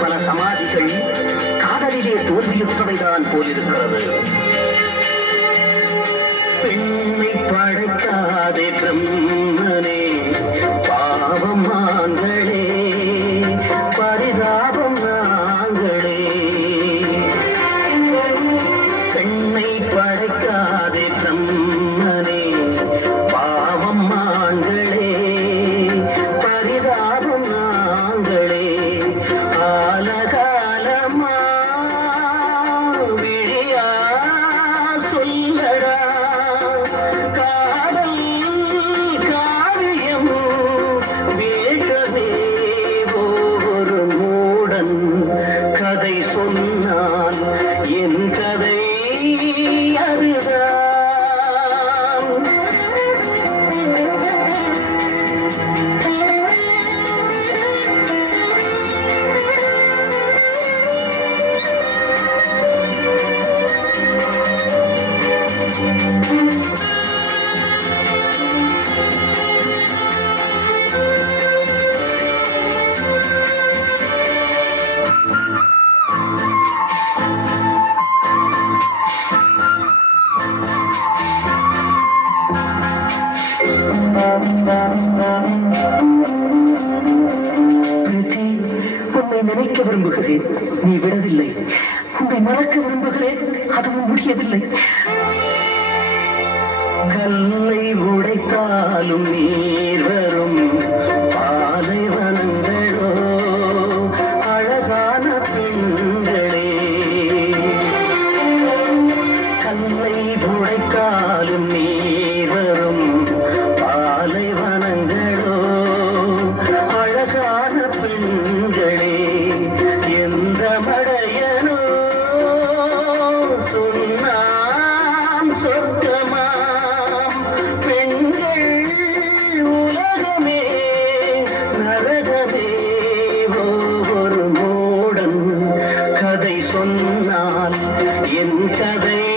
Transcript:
பல சமாதிகள் காதலிலே தோல்வியுற்றவைதான் போலிருக்கிறது. பெண்ணை படைக்காதே பிரம்ம நினைக்க விரும்புகிறேன். நீ விடவில்லை. உன்னை மறக்க விரும்புகிறேன். அதுவும் முடியவில்லை. கண்ணை உடைத்தாலும் நீர் வரும். என் கதை